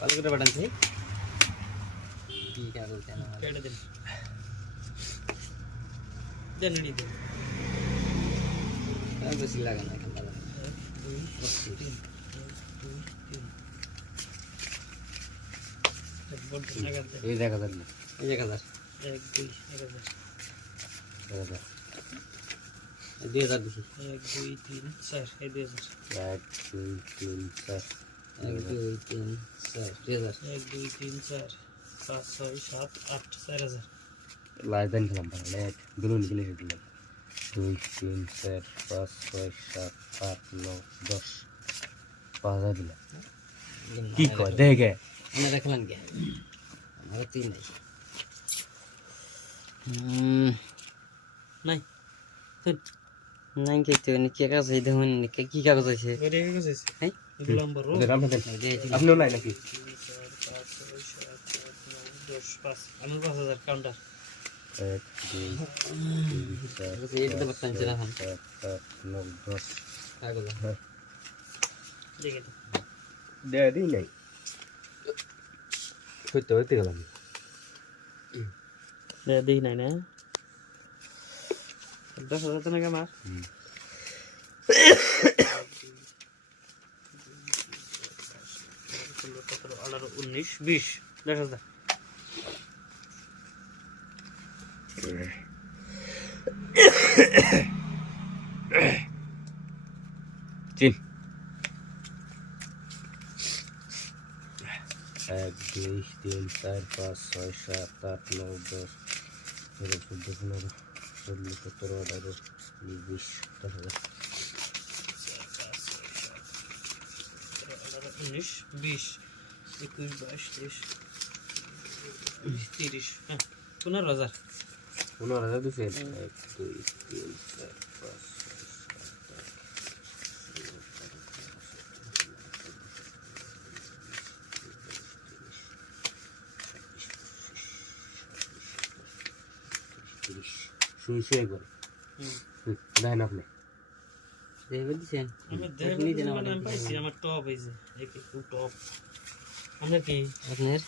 ভালো করে বাটান চাই কি কাগজ কেন কেটে দিন দেন নি দেন কাগজ লাগানো এখন ভালো 1 2 3 1 2 3 এই দেখা যাচ্ছে এই দেখা যাচ্ছে 1 2 1000 2000 দিছি 1 2 3 4 এই 2000 1 2 3 4 1 2 3 4 2000 1 2 3 4 5 6 7 8 4000 লাইদান খেলাম তাহলে এক দুলুন গিলে দিলাম 2 3 4 5 6 7 8 9 10 5000 দিলাম কি কয় দেখে আমি দেখলাম কে আমার তিন নাই নাই নাই কি তো নি কি কাগজ এই দেখুন কি কাগজ আছে গরে কাগজ আছে হ্যাঁ দিলাম বড় আপনিও নাই নাকি 10 5 আমি 5000 কাউন্টার 1 2 3 4 এই দিতে পারছেন না এখন 7 8 9 10 কাগজ দেখে তো ড্যাডি নাই কইতে হইতে গেলাম দেখি নাই না 10,000 টাকা আমার 19 20 10,000 চিন 1 2 3 4 5 6 7 8 9 10 11 12 15 16 17 18 20 10,000 19 20 21 22 23 30 হ্যাঁ 15,000 15,000 দিছে 1 2 3 4 5 শুই শুয়ে করে দেখেন আপনি দেখবেন দিচ্ছেন আমি দেখেন মানে আমি পাইছি আমার টপ হইছে একটু টপ আপনার কি আপনার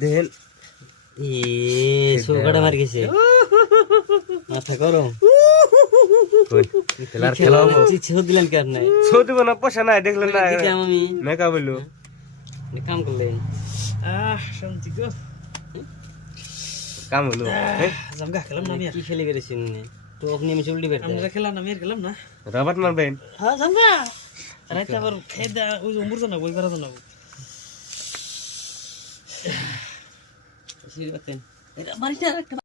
দেখেন সোগাটা মার গেছে মাথা গরম কই খেলার খেলা হবে ছো দিলেন কেন নাই ছো দিব না পয়সা নাই দেখলেন না আমি মেকা বললো কাম করলেন শান্তি গো কাম হলো জামগা খেলাম না আমি কি খেলে বেরেছেন তো আপনি আমি চললি বের আমরা খেলাম না আমি আর খেলাম না রাবাত মারবেন হ্যাঁ জামগা রাইতে আবার খেয়ে দা ওই উমর জানা বই করা জানা সিরি বাতেন এরা বাড়িটা